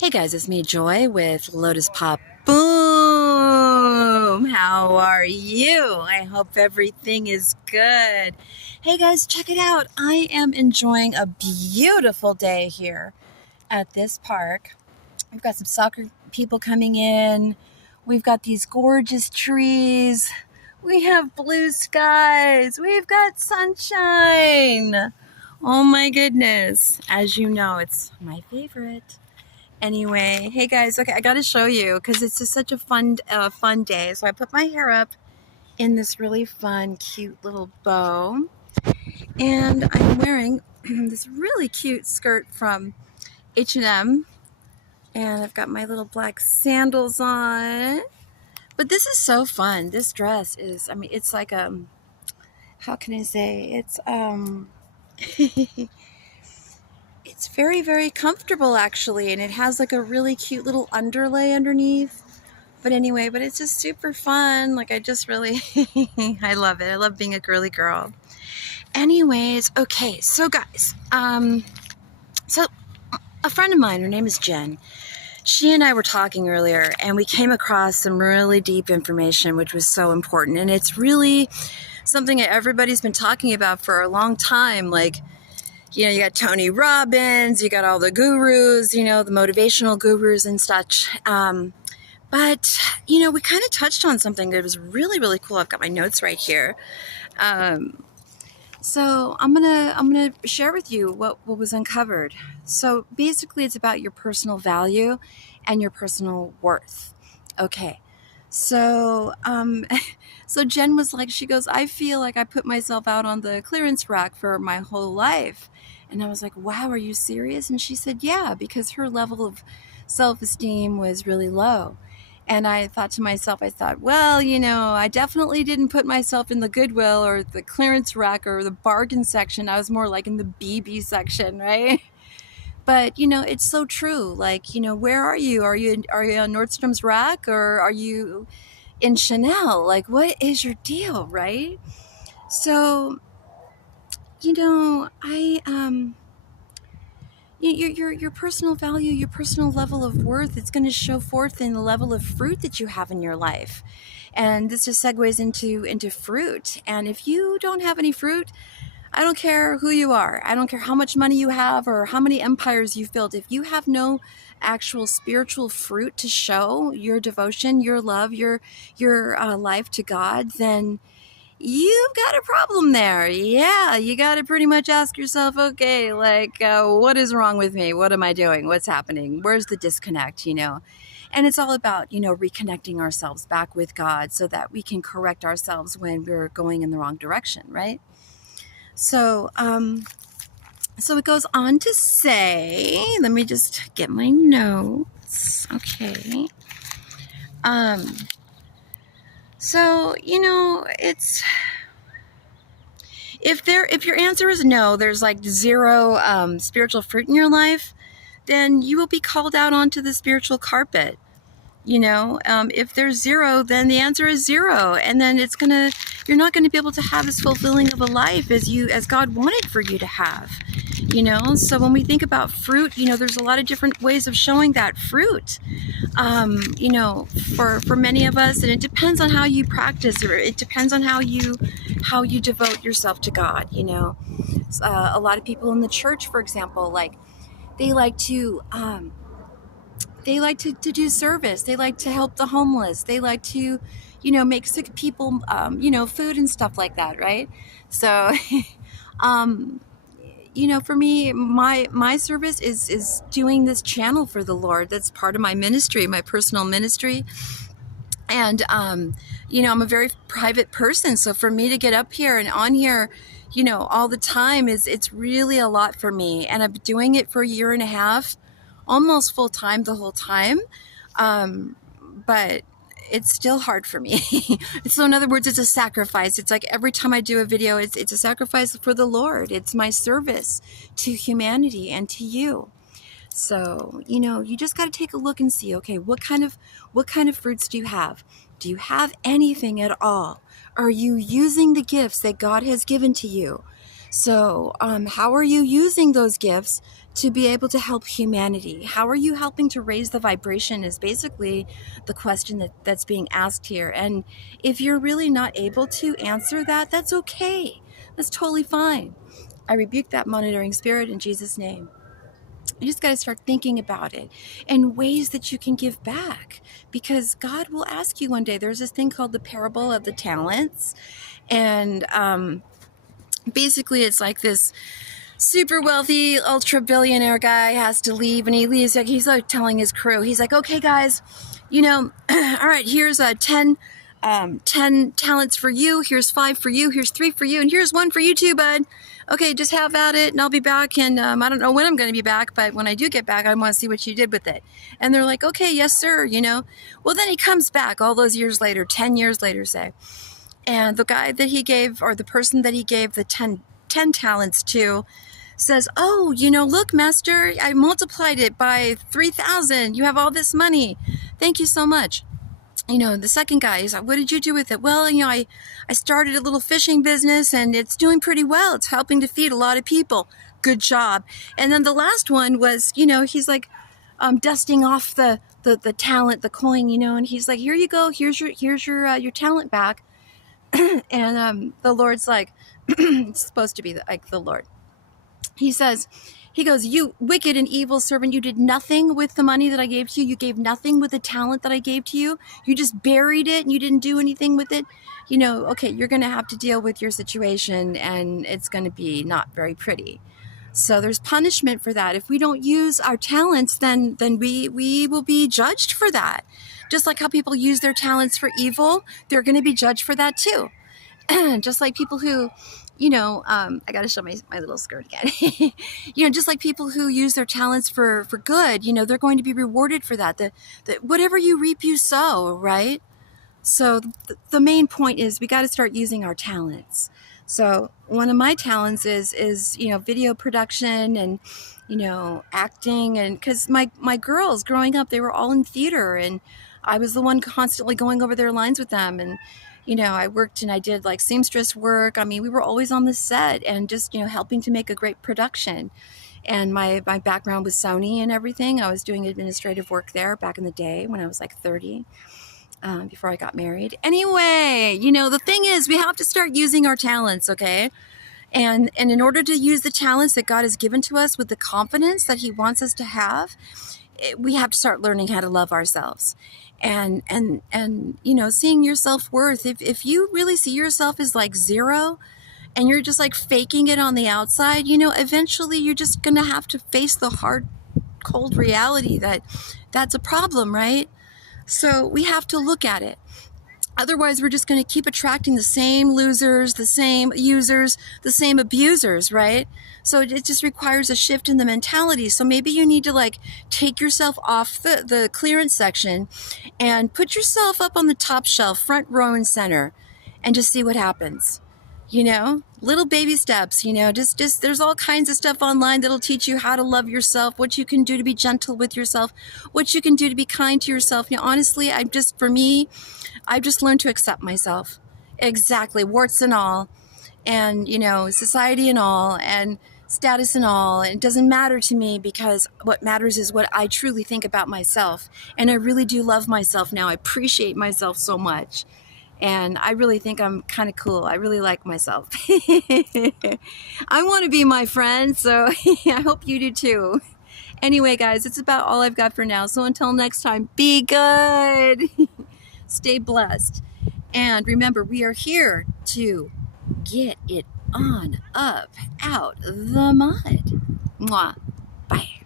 Hey guys, it's me, Joy, with Lotus Pop Boom! How are you? I hope everything is good. Hey guys, check it out. I am enjoying a beautiful day here at this park. We've got some soccer people coming in. We've got these gorgeous trees. We have blue skies. We've got sunshine. Oh my goodness. As you know, it's my favorite. Anyway, hey guys, okay, I gotta show you because it's just such a fun day. So I put my hair up in this really fun, cute little bow, and I'm wearing this really cute skirt from H&M, and I've got my little black sandals on. But this is so fun. This dress is, I mean, it's like how can I say? It's very, very comfortable actually, and it has like a really cute little underlay underneath. But anyway, it's just super fun. Like I just really, I love it. I love being a girly girl. Anyways, okay, so guys, so a friend of mine, her name is Jen. She and I were talking earlier, and we came across some really deep information, which was so important. And it's really something that everybody's been talking about for a long time. Like, you know, you got Tony Robbins, you got all the gurus, you know, the motivational gurus and such. But, you know, we kind of touched on something that was really, really cool. I've got my notes right here. So I'm gonna share with you what was uncovered. So basically it's about your personal value and your personal worth. Okay. So, so Jen was like, she goes, I feel like I put myself out on the clearance rack for my whole life. And I was like, wow, are you serious? And she said, yeah, because her level of self-esteem was really low. And I thought to myself, well, you know, I definitely didn't put myself in the Goodwill or the clearance rack or the bargain section. I was more like in the BB section, right? But, you know, it's so true. Like, you know, where are you? Are you on Nordstrom's rack, or are you in Chanel? Like, what is your deal, right? So, you know, your personal value, your personal level of worth, it's going to show forth in the level of fruit that you have in your life. And this just segues into fruit. And if you don't have any fruit, I don't care who you are. I don't care how much money you have or how many empires you've built. If you have no actual spiritual fruit to show your devotion, your love, your life to God, then you've got a problem there. Yeah, you got to pretty much ask yourself, okay, like, what is wrong with me? What am I doing? What's happening? Where's the disconnect, you know? And it's all about, you know, reconnecting ourselves back with God so that we can correct ourselves when we're going in the wrong direction, right? So, so it goes on to say, let me just get my notes. Okay. So, you know, it's, if your answer is no, there's like zero spiritual fruit in your life, then you will be called out onto the spiritual carpet. You know, if there's zero, then the answer is zero, and then you're not gonna be able to have as fulfilling of a life as God wanted for you to have. You know, so when we think about fruit, you know, there's a lot of different ways of showing that fruit. You know, for many of us, and it depends on how you practice, or it depends on how you devote yourself to God. You know, a lot of people in the church, for example, like they like to do service. They like to help the homeless. They like to, you know, make sick people, you know, food and stuff like that, right? So, you know, for me, my service is doing this channel for the Lord. That's part of my ministry, my personal ministry. And, you know, I'm a very private person. So for me to get up here and on here, you know, all the time it's really a lot for me. And I've been doing it for a year and a half, almost full time the whole time. But it's still hard for me. So in other words, it's a sacrifice. It's like every time I do a video, it's a sacrifice for the Lord. It's my service to humanity and to you. So, you know, you just got to take a look and see, okay, what kind of fruits do you have? Do you have anything at all? Are you using the gifts that God has given to you So, how are you using those gifts to be able to help humanity? How are you helping to raise the vibration is basically the question that's being asked here. And if you're really not able to answer that, that's okay. That's totally fine. I rebuke that monitoring spirit in Jesus' name. You just got to start thinking about it and ways that you can give back, because God will ask you one day. There's this thing called the parable of the talents. And basically, it's like this super wealthy, ultra billionaire guy has to leave, and he leaves. Like, he's like telling his crew, he's like, okay, guys, all right, here's 10 talents for you. Here's 5 for you. Here's 3 for you. And here's 1 for you too, bud. Okay, just have at it, and I'll be back. And I don't know when I'm going to be back, but when I do get back, I want to see what you did with it. And they're like, okay, yes, sir, Well, then he comes back all those years later, 10 years later, say. And the guy that he gave, or the person that he gave the 10 talents to, says, oh, look, master, I multiplied it by 3,000. You have all this money. Thank you so much. The second guy, he's like, what did you do with it? Well, I started a little fishing business, and it's doing pretty well. It's helping to feed a lot of people. Good job. And then the last one was, he's like, dusting off the talent, the coin, and he's like, here you go. Here's your talent back. And the Lord's like, it's supposed to be like the Lord. He goes, you wicked and evil servant, you did nothing with the money that I gave to you. You gave nothing with the talent that I gave to you. You just buried it and you didn't do anything with it. Okay, you're going to have to deal with your situation, and it's going to be not very pretty. So there's punishment for that. If we don't use our talents, then we will be judged for that. Just like how people use their talents for evil, they're going to be judged for that too. Just like people who, I got to show my little skirt again. Just like people who use their talents for good, they're going to be rewarded for that. The whatever you reap, you sow, right? So the main point is we got to start using our talents. So one of my talents is video production and, acting. And because my girls growing up, they were all in theater, and I was the one constantly going over their lines with them. And I worked and I did like seamstress work. I mean, we were always on the set and just, helping to make a great production. And my background was Sony and everything. I was doing administrative work there back in the day when I was like 30, before I got married. Anyway, the thing is, we have to start using our talents, okay? And in order to use the talents that God has given to us with the confidence that he wants us to have, we have to start learning how to love ourselves. And seeing your self-worth. If you really see yourself as like 0 and you're just like faking it on the outside, eventually you're just going to have to face the hard, cold reality that that's a problem, right? So we have to look at it. Otherwise, we're just going to keep attracting the same losers, the same users, the same abusers, right? So it just requires a shift in the mentality. So maybe you need to like take yourself off the clearance section and put yourself up on the top shelf, front row and center, and just see what happens. Little baby steps, just there's all kinds of stuff online that'll teach you how to love yourself, what you can do to be gentle with yourself, what you can do to be kind to yourself. Honestly, I've just learned to accept myself. Exactly. Warts and all. And, society and all, and status and all. And it doesn't matter to me, because what matters is what I truly think about myself. And I really do love myself now. I appreciate myself so much. And I really think I'm kind of cool. I really like myself. I want to be my friend, so I hope you do too. Anyway, guys, it's about all I've got for now. So until next time, be good. Stay blessed. And remember, we are here to get it on up out the mud. Mwah. Bye.